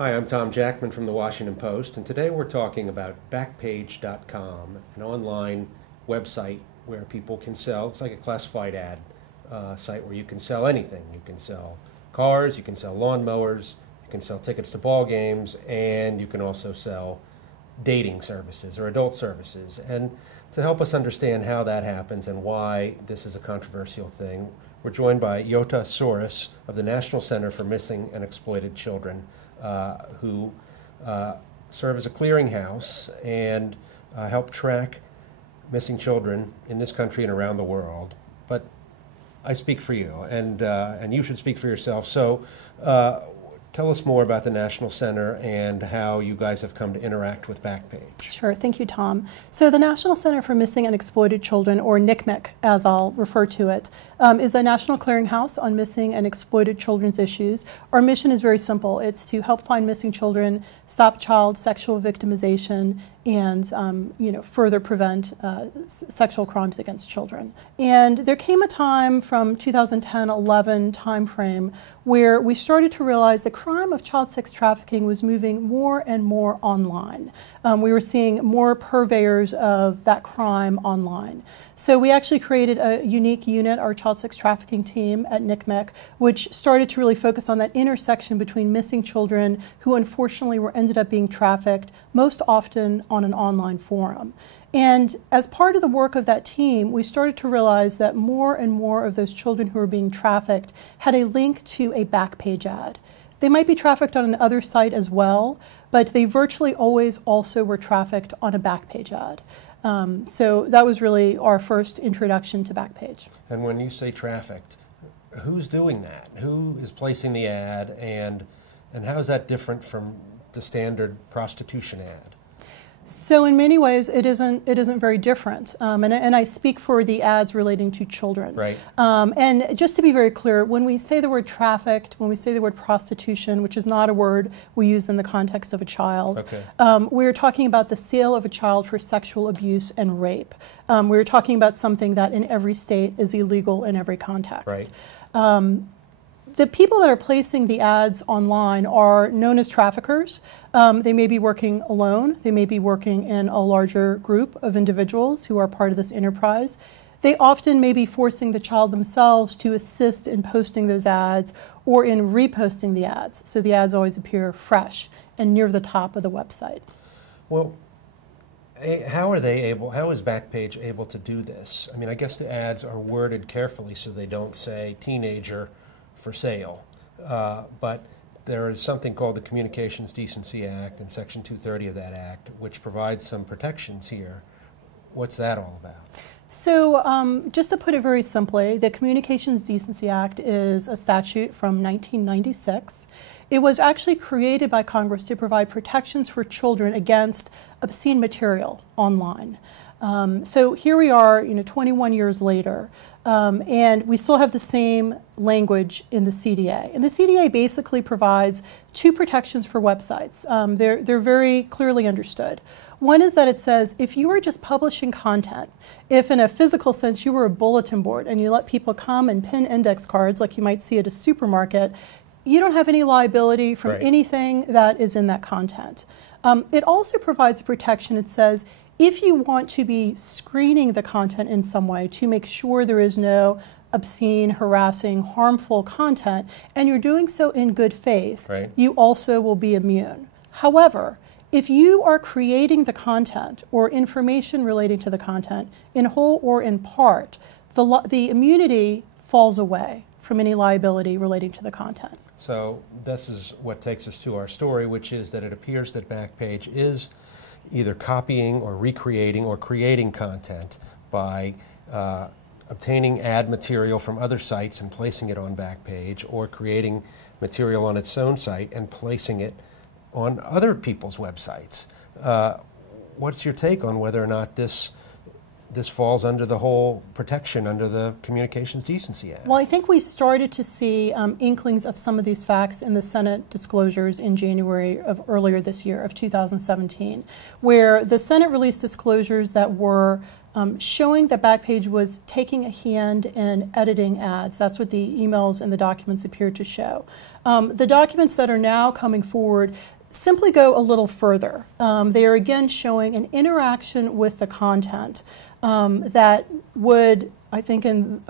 Hi, I'm Tom Jackman from the Washington Post, and today we're talking about Backpage.com, an online website where people can sell. It's like a classified ad site where you can sell anything. You can sell cars, you can sell lawnmowers, you can sell tickets to ball games, and you can also sell dating services or adult services. And to help us understand how that happens and why this is a controversial thing, we're joined by Yota Soros of the National Center for Missing and Exploited Children, who serve as a clearinghouse and help track missing children in this country and around the world. But I speak for you, and you should speak for yourself. So tell us more about the National Center and how you guys have come to interact with Backpage. Sure, thank you, Tom. So the National Center for Missing and Exploited Children, or NCMEC as I'll refer to it, is a national clearinghouse on missing and exploited children's issues. Our mission is very simple. It's to help find missing children, stop child sexual victimization, and further prevent sexual crimes against children. And there came a time from 2010-11 timeframe where we started to realize the crime of child sex trafficking was moving more and more online. We were seeing more purveyors of that crime online. So we actually created a unique unit, our child sex trafficking team at NCMEC, which started to really focus on that intersection between missing children who unfortunately ended up being trafficked, most often on an online forum. And as part of the work of that team, we started to realize that more and more of those children who were being trafficked had a link to a Backpage ad. They might be trafficked on another site as well, but they virtually always also were trafficked on a Backpage ad. So that was really our first introduction to Backpage. And when you say trafficked, who's doing that? Who is placing the ad, and how is that different from the standard prostitution ad? So in many ways, it isn't very different, and I speak for the ads relating to children. Right. And just to be very clear, when we say the word trafficked, when we say the word prostitution, which is not a word we use in the context of a child, okay, we're talking about the sale of a child for sexual abuse and rape. We're talking about something that in every state is illegal in every context. Right. The people that are placing the ads online are known as traffickers. They may be working alone. They may be working in a larger group of individuals who are part of this enterprise. They often may be forcing the child themselves to assist in posting those ads or in reposting the ads, so the ads always appear fresh and near the top of the website. Well, how is Backpage able to do this? I mean, I guess the ads are worded carefully so they don't say teenager for sale, but there is something called the Communications Decency Act and Section 230 of that act, which provides some protections here. What's that all about? So just to put it very simply, the Communications Decency Act is a statute from 1996. It was actually created by Congress to provide protections for children against obscene material online. So here we are, 21 years later, and we still have the same language in the CDA. And the CDA basically provides two protections for websites. They're very clearly understood. One is that it says if you are just publishing content, if in a physical sense you were a bulletin board and you let people come and pin index cards like you might see at a supermarket, you don't have any liability from Right. anything that is in that content. It also provides protection. It says if you want to be screening the content in some way to make sure there is no obscene, harassing, harmful content, and you're doing so in good faith, Right. you also will be immune. However, if you are creating the content or information relating to the content in whole or in part, the immunity falls away from any liability relating to the content. So this is what takes us to our story, which is that it appears that Backpage is either copying or recreating or creating content by obtaining ad material from other sites and placing it on Backpage, or creating material on its own site and placing it on other people's websites. What's your take on whether or not this falls under the whole protection under the Communications Decency Act? Well, I think we started to see inklings of some of these facts in the Senate disclosures in January of earlier this year, of 2017, where the Senate released disclosures that were showing that Backpage was taking a hand in editing ads. That's what the emails and the documents appear to show. The documents that are now coming forward simply go a little further. They are again showing an interaction with the content that would, I think, in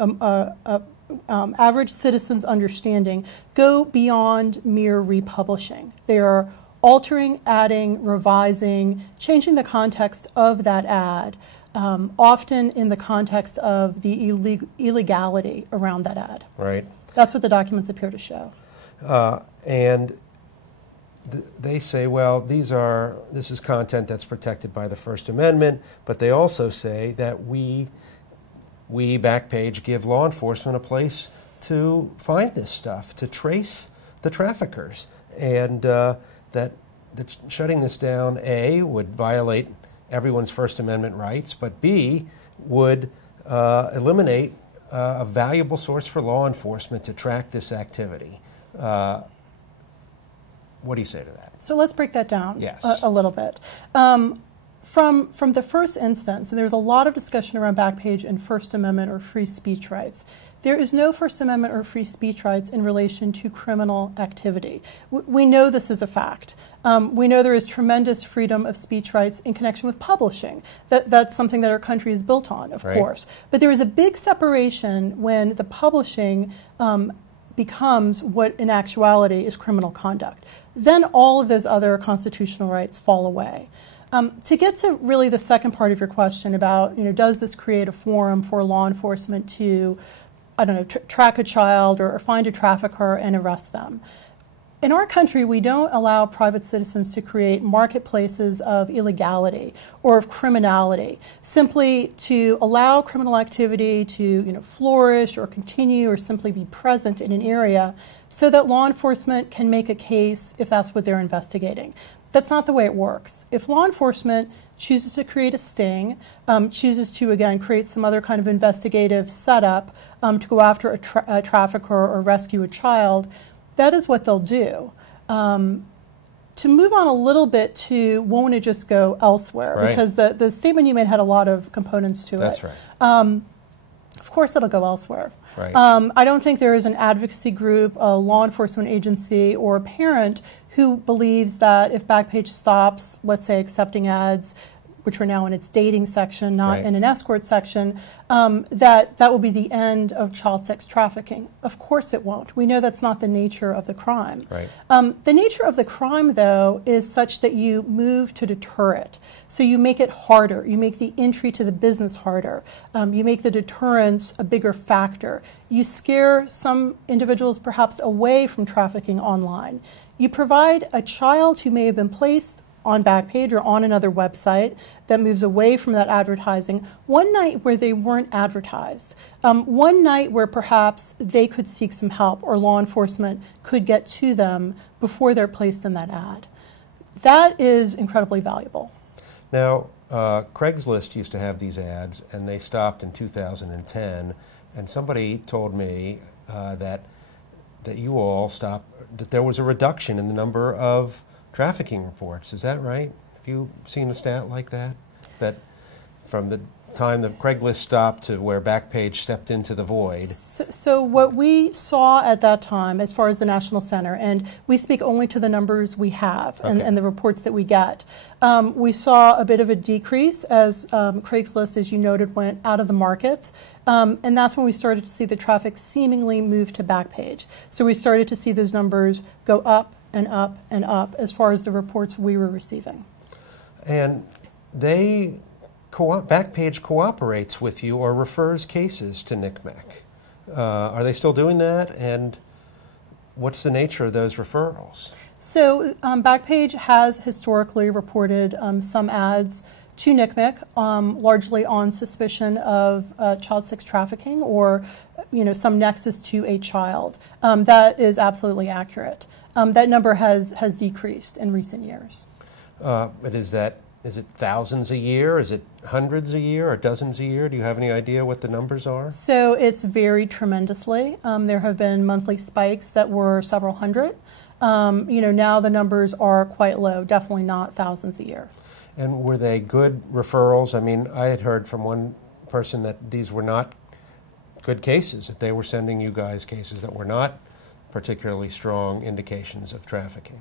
average citizen's understanding, go beyond mere republishing. They are altering, adding, revising, changing the context of that ad, often in the context of the illegality around that ad. Right. That's what the documents appear to show. And they say, well, this is content that's protected by the First Amendment, but they also say that we Backpage, give law enforcement a place to find this stuff, to trace the traffickers, and that shutting this down, A, would violate everyone's First Amendment rights, but B, would eliminate a valuable source for law enforcement to track this activity. What do you say to that? So let's break that down Yes. a little bit. From the first instance, and there's a lot of discussion around Backpage and First Amendment or free speech rights. There is no First Amendment or free speech rights in relation to criminal activity. We know this is a fact. We know there is tremendous freedom of speech rights in connection with publishing. That's something that our country is built on, of course. But there is a big separation when the publishing becomes what in actuality is criminal conduct. Then all of those other constitutional rights fall away. To get to really the second part of your question about, does this create a forum for law enforcement to, I don't know, track a child or find a trafficker and arrest them? In our country, we don't allow private citizens to create marketplaces of illegality or of criminality, simply to allow criminal activity to flourish or continue or simply be present in an area so that law enforcement can make a case if that's what they're investigating. That's not the way it works. If law enforcement chooses to create a sting, chooses to, again, create some other kind of investigative setup to go after a trafficker or rescue a child, that is what they'll do. To move on a little bit to won't it just go elsewhere, because the statement you made had a lot of components to it. That's right. Of course it'll go elsewhere. Right. I don't think there is an advocacy group, a law enforcement agency, or a parent who believes that if Backpage stops, let's say, accepting ads, which are now in its dating section, not in an escort section, that will be the end of child sex trafficking. Of course it won't. We know that's not the nature of the crime. Right. The nature of the crime, though, is such that you move to deter it. So you make it harder. You make the entry to the business harder. You make the deterrence a bigger factor. You scare some individuals perhaps away from trafficking online. You provide a child who may have been placed on Backpage or on another website that moves away from that advertising one night where they weren't advertised, one night where perhaps they could seek some help or law enforcement could get to them before they're placed in that ad. That is incredibly valuable. Now, Craigslist used to have these ads, and they stopped in 2010, and somebody told me that you all stopped, that there was a reduction in the number of trafficking reports. Is that right? Have you seen a stat like that? That from the time that Craigslist stopped to where Backpage stepped into the void? So what we saw at that time, as far as the National Center, and we speak only to the numbers we have and the reports that we get, we saw a bit of a decrease as Craigslist, as you noted, went out of the market. And that's when we started to see the traffic seemingly move to Backpage. So we started to see those numbers go up and up and up as far as the reports we were receiving. And Backpage cooperates with you or refers cases to NCMEC. Are they still doing that? And what's the nature of those referrals? So Backpage has historically reported some ads to NCMEC, largely on suspicion of child sex trafficking or some nexus to a child. That is absolutely accurate. That number has decreased in recent years. But is it thousands a year? Is it hundreds a year or dozens a year? Do you have any idea what the numbers are? So it's varied tremendously. There have been monthly spikes that were several hundred. Now the numbers are quite low, definitely not thousands a year. And were they good referrals? I mean, I had heard from one person that these were not good cases, that they were sending you guys cases that were not particularly strong indications of trafficking.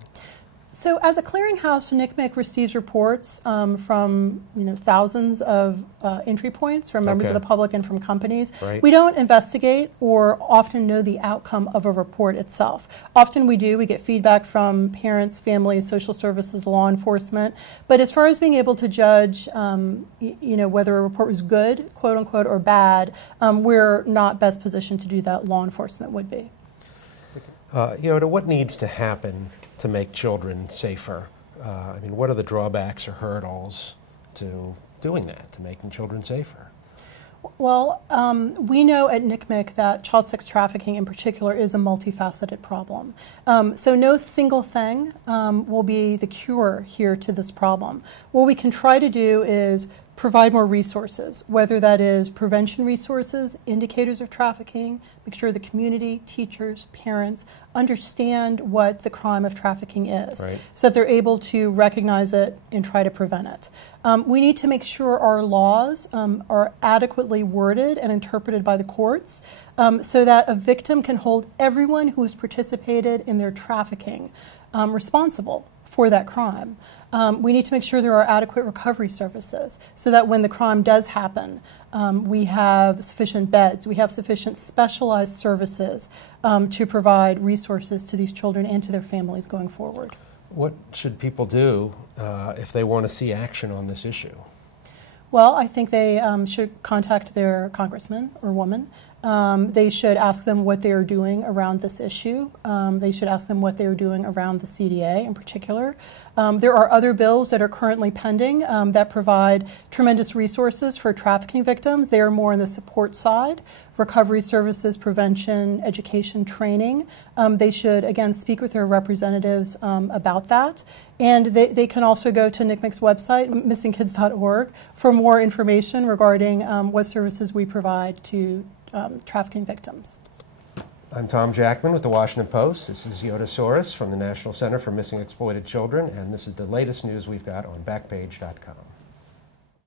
So as a clearinghouse, NCMEC receives reports from thousands of entry points from members of the public and from companies. Right. We don't investigate or often know the outcome of a report itself. Often we do. We get feedback from parents, families, social services, law enforcement. But as far as being able to judge whether a report was good, quote unquote, or bad, we're not best positioned to do that. Law enforcement would be. What needs to happen to make children safer? I mean, what are the drawbacks or hurdles to doing that, to making children safer? Well, we know at NCMEC that child sex trafficking in particular is a multifaceted problem. So no single thing will be the cure here to this problem. What we can try to do is provide more resources, whether that is prevention resources, indicators of trafficking, make sure the community, teachers, parents understand what the crime of trafficking is, right, so that they're able to recognize it and try to prevent it. We need to make sure our laws are adequately worded and interpreted by the courts so that a victim can hold everyone who has participated in their trafficking responsible for that crime. We need to make sure there are adequate recovery services so that when the crime does happen, we have sufficient beds, we have sufficient specialized services to provide resources to these children and to their families going forward. What should people do if they want to see action on this issue? Well, I think they should contact their congressman or woman. They should ask them what they are doing around this issue. They should ask them what they are doing around the CDA in particular. There are other bills that are currently pending that provide tremendous resources for trafficking victims. They are more on the support side, recovery services, prevention, education, training. They should, again, speak with their representatives about that. And they can also go to NCMEC's website, missingkids.org, for more information regarding what services we provide to trafficking victims. I'm Tom Jackman with the Washington Post. This is Yodosaurus from the National Center for Missing Exploited Children, and this is the latest news we've got on Backpage.com.